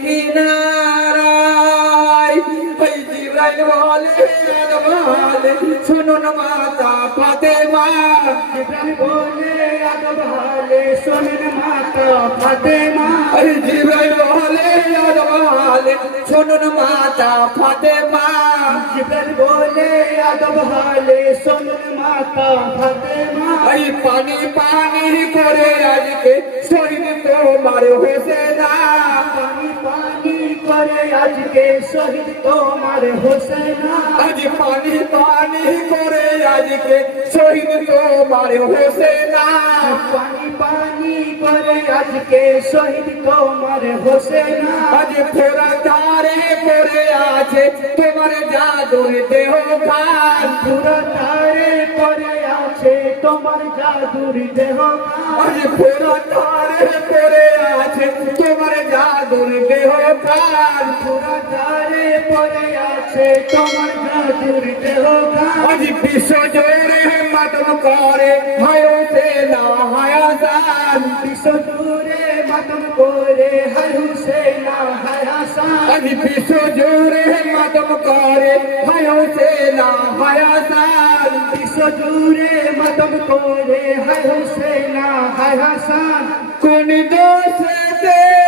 কিনারায়, ওই জিব্রাইল বলে বলে, শুনুন মাতা, ফাতেমা। জিব্রাইল বলে আগবালে শোনেন মাতা, ফাতেমা। ওই জিব্রাইল বলে বলে, শুনুন মাতা, ফাতেমা। জিব্রাইল বলে আগবালে শোনেন মাতা, ফাতেমা। ওই পানি পানি করে আজকে শহীদ তোমার হোসেনা পানি পানি করে আজকে শহীদ তোমার হোসেনা আজ পানি পানি করে আজকে শহীদ তোমার হোসেনা পানি পানি করে আজকে শহীদ তোমার হোসেনা আজ ফোরা তারে পড়ে আছে তোমার জাদুর দেহ খান পুরো তারে পরে আছে তোমার জাদুর দেহ। আজ তারে পড়ে আছে তোমার জাদুর দেহ। খান পুরো তারে পরে আছে তোমার জাদুর দেহ। আজ বিশ্ব জোরে মাতম করে হাসান আজ বিশ্ব জোরে মাতম করে। হয় সেনা হায়াসান বিশ্ব দূরে মাতম করে। হায় সেনা, হায় সান কোন দোষ কোন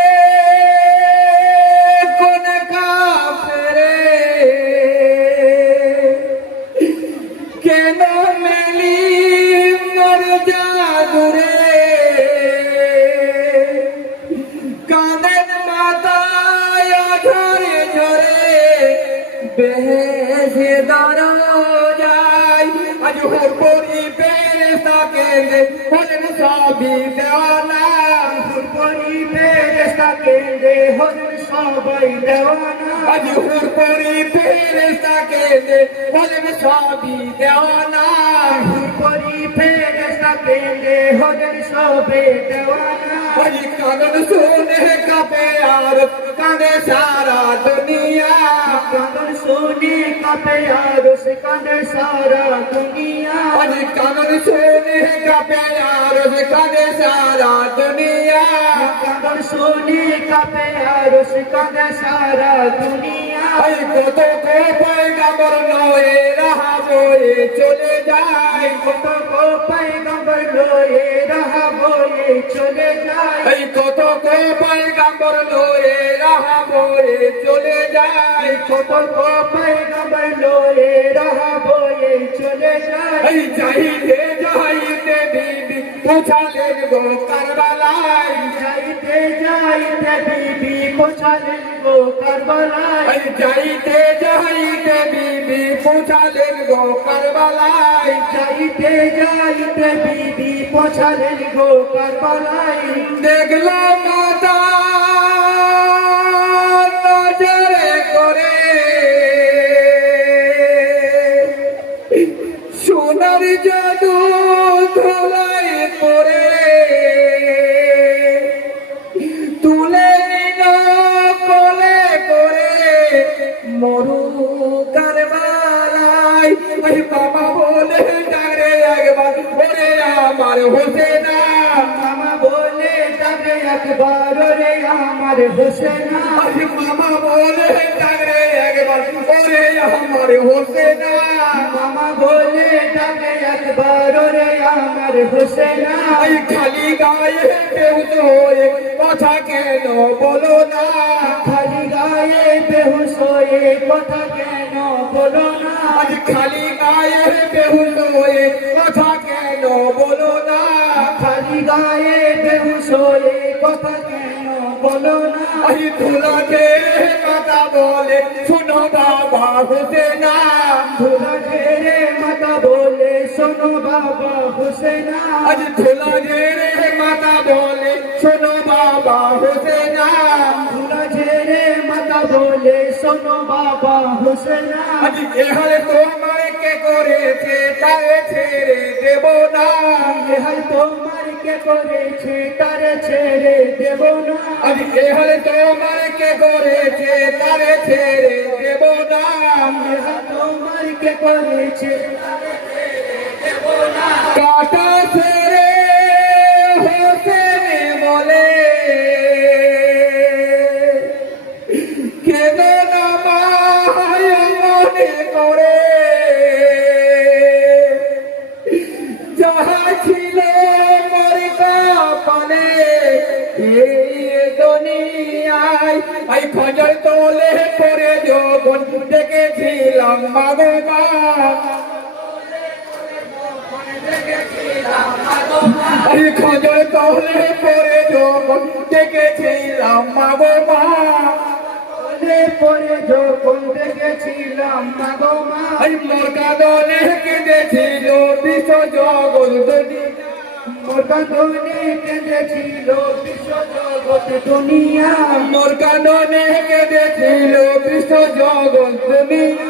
আজ হোর পরি পেরে তাকে হলেন সবই দেওয়ানা। পরি ফেরেস্তা কেঁদে হলেন সবাই দেওয়ানা। আজ হুর পরি পেরে তাকে হলেন সবই দেওয়ানা। পরি ফেরেস্তা কেঁদে হলেন সবে দেওয়ানা। আজ কানন শুনে কাপে আর কানে সারা শুনে কাপে আর কানে সারা দুনিয়া। কাঁদন শুনে কাঁপে আরও সে কাঁদে সারা দুনিয়া। আই কত কো পয়গাম্বর নয়ে রাহা বয়ে চলে যায়। কত কো পয়গম্বর লয়ে রাহা বয়ে চলে যায়। এই কত কো পয়গাম্বর নয়ে রাহা বয়ে চলে যায়। কত কো পয়গম্বর লয়ে রাহা বয়ে এই চাইতে যাইতে বিবি পৌঁছালেন গো কারবালায়। যাইতে যাইতে বিবি পৌঁছালেন গো কারবালায়। এই চাইতে যাইতে বিবি পৌঁছালেন গো কারবালায়। যাইতে যাইতে বিবি পৌঁছালেন গো কারবালায়। দেখল মাতা সোনার জাদু ধোলাই পরে তুলে নিল কোলে করে। মরু কারবালায় বাবা বলে ডারে একবার ওরে আমার হোসেনা মামা বলে যাবে একবার রে আমার হোসেনা আরে মামা বলে ডারে একবার ওরে আমার হোসেনা মামা বলে যাবে একবার রে আমার হোসেনা এই খালি গায়ে বেহুশ হয়ে কথা কেন বলো না? খালি গায়ে বেহুশ হয়ে কথা কেন বলো না? আজ খালি গায়ে বেহুশ হয়ে কথা কেন বলো না? খালি গায়ে বেহুশ হয়ে কথা কেন বলো না আই ধুলাকে কথা বলে। শোনো বাবা হোসেনা। ধুলা ঝেড়ে মাতা বলে শোনো বাবা হোসেনা। আজ ধুলা রে মাতা বলে শোনো বাবা হোসেনা। ধুলা ঝেড়ে মাতা বলে শোনো বাবা হোসেনা। আজ এহাল তোমার করেছে তারে ছেড়ে দেব না। ইহাই তোমার কে করেছে তারে ছেড়ে দেব না। আজ এহাল তোমার কে করেছে তারে ছেড়ে দেব না। ইহাই তোমার কে করেছে তারে ছেড়ে দেব না। বলে দুনিয়ায় এই খজর তোলে পরে যখন দেখেছিলাম মাগো মা। খজর তোলে পরে যখন দেখেছিলাম মাগো মা। পরে যখন দেখেছিলাম মাগো মা। এই মোটা দলে কেঁদেছিল বিশ্ব জগৎ দুনিয়া মোর কাঁদনে কেঁদেছিল বিশ্ব জগৎ দুনিয়া। মোর কাননে কেঁদেছিল বিশ্ব জগৎ দুনিয়া।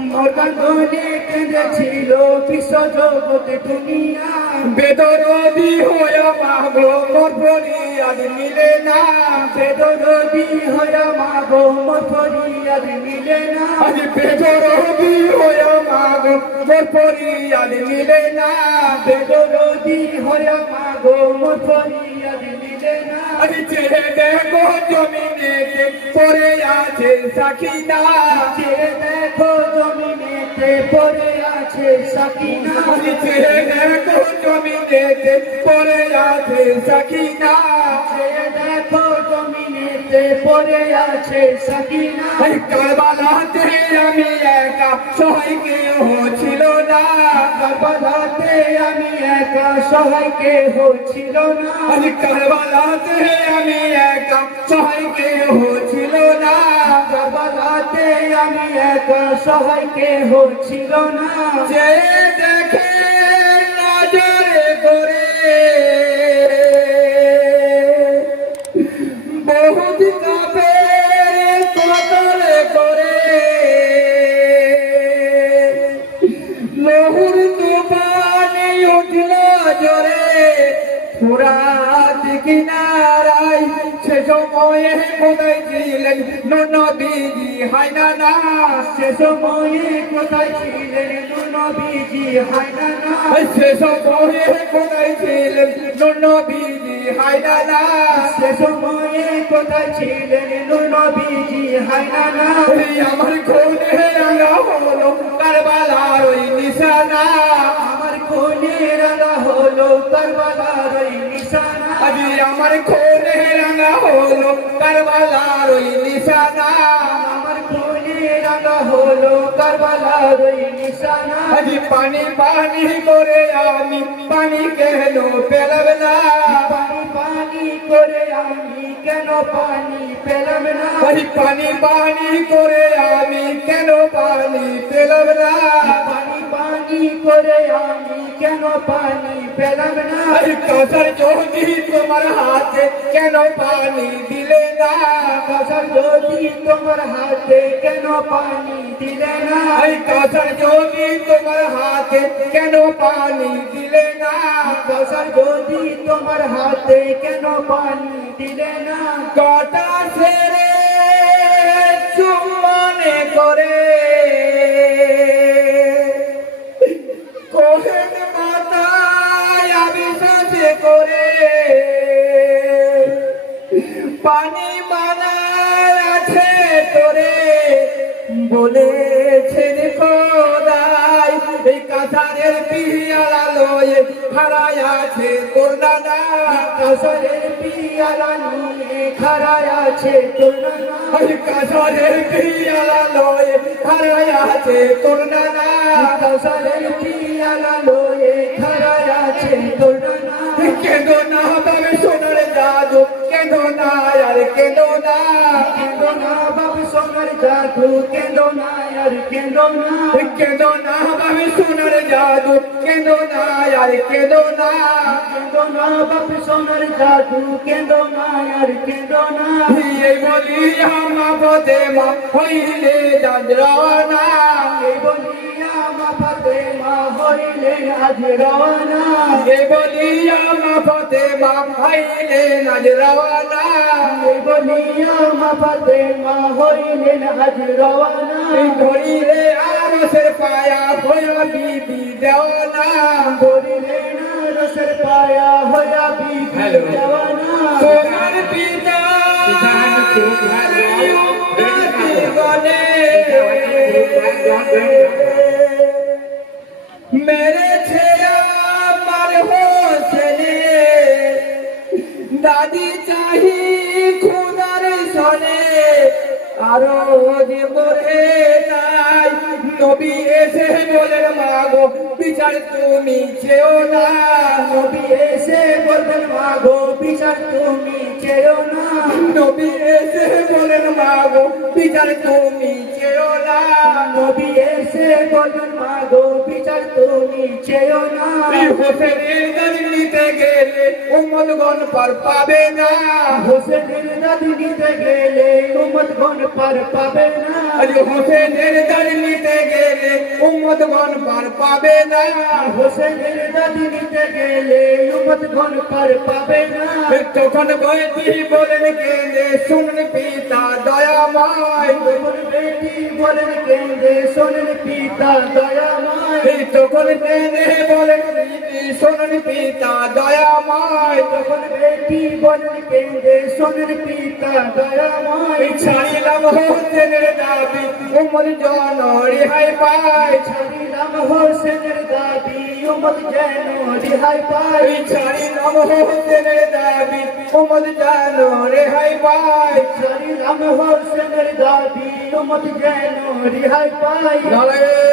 মোর কাঁদনে কেঁদেছিল বিশ্ব জগৎ দুনিয়া। বেদরদি হয়ে মাগো মোর ফরিয়াদ মিলে না। বেদরদি হয়া মাগো মোর ফরিয়াদ মিলে না। আজ বেদরদি হয়ে মাগো মোর ফরিয়াদ মিলে না। বেদরদি হয়া মাগো মোর ফরিয়াদ মিলে না। আজ চেয়ে দেখো জমিনেতে পড়ে আছে সাকিনা। চেয়ে দেখো জমিনেতে পড়ে আছে সাকিনা। চেয়ে দেখো জমিনেতে পড়ে আছে সাকিনা। দেখো জমিনেতে পড়ে আছে সাকিনা। কারবালাতে আমি একা সহায় কেউ ছিল না। কারবালাতে আমি একা সহায় কেহ ছিল না। কারবালাতে আমি একা সহায় কেউ ছিল না। কারবালাতে আমি একা সহায় কেহ ছিল না। যে উঠল জোরে। ফুরাত কিনারাই সে সময়ে কোথায় ছিলেন? নবীজি হাইনা না সে সময়ে কোথায় ছিলেন? নবীজি হায়না না সে সময়ে কোথায় ছিলেন? নবীজি হাইনা না সে সময়ে কোথায় ছিলেন? নবীজি হায়না না আমার খুনে আজি আমার খুনে রাঙা হলো কারবালার ওই নিশানা। আমার কোনে রাঙা হলো কারবালার ওই নিশানা। আজি পানি পানি করে আমি পানি কেন পেলাম না? পানি পানি করে আমি কেন পানি পেলাম না? পানি পানি করে আমি কেন পানি পেলাম না? পানি করে আমি কেন পানি পেলাম না? কাসার যদি তোমার হাতে কেন পানি দিলে না? কাসার যদি তোমার হাতে কেন পানি দিলে না? কাসার যদি তোমার হাতে কেন পানি দিলে না? কাসার যদি তোমার হাতে কেন পানি দিলে না? কটা ছেড়ে চুমনে করে বলেছেন খোদাই, এই কাঁথারের পিয়ালা লয়ে হারায় আছে তোর দাদা। কাসারের পিয়ালা নিয়ে খাড়ায় আছে তোর নানা ওই কাঁথারের পিয়ালা লয়ে আছে তোর দাদা। কাসারের পিয়ালা লয়ে খাড়ায় তোর নানা কেন না তবে সোনার জাদু কেন না আর কেন না। কেঁদো না বাবু জাদু কেঁদো না আর কেঁদো না কেন না বাবু সোনার জাদু। কেন না আর কেন না কেঁদো না বাবু সোনার জাদু। কেঁদো না আর কেঁদো না এই বলি আমা মা হইলে যাত্রানা এই বলিয়া মা ফাতে মা হইলে আজ রওনা এই বলি আমার পথে মা হইলে নাজরাওয়ানা এই বলিয়া মা ফাতে মা হইলে আজ রওনা ধরিলে আরসের পায়া হইয়া বিবি দেওয়ানা। ধরিলে না পায়া হইয়া বিবি Hello. দেওয়ানা। তোমার পিতা দাদি চাহি খুদার সনে আরও বলে তাই নবী এসে বলেন, মাগো, বিচার তুমি চেও না। নবী এসে বলবেন, মাগো, বিচার তুমি চেয়েও না। নবী এসে বলেন, মাগো, বিচার তুমি চেও না নবী এসে বলবেন মাগো বিচার তুমি চেয়েও না। হোসেনের গাড়ি নিতে গেলে উম্মতগণ পার পাবে না। হোসেনের দাদি নিতে গেলে উম্মত গণ পার পাবে না। আজ হোসেনের গাড়ি নিতে গেলে উম্মতগণ পার পাবে না। হোসেনের দাদি নিতে গেলে উম্মত পার পাবে না। তখন বইটি বলেন কেঁদে শুনুন পিতা দয়াময়। বেটি বলেন কেন্দ্রে শোনেন পিতা দয়াময়। তখন কেঁদে বলেন শুনুন পিতা দয়াময়। তখন বেটি বলেন কেন্দ্রে শোনেন পিতা দয়াময়। ছাড়িলাম হোসেনের দাবি উমর জন রেহাই পায়। ছাড়িলাম হোসেনের দাবি উম্মত যেন রিহাই পায়। ছাড়িলাম হোসেনের দাবি উমর জন রেহাই পায়। ছাড়িলাম হোসেনের দাবি উম্মত যেন রিহাই পায় নারায়ে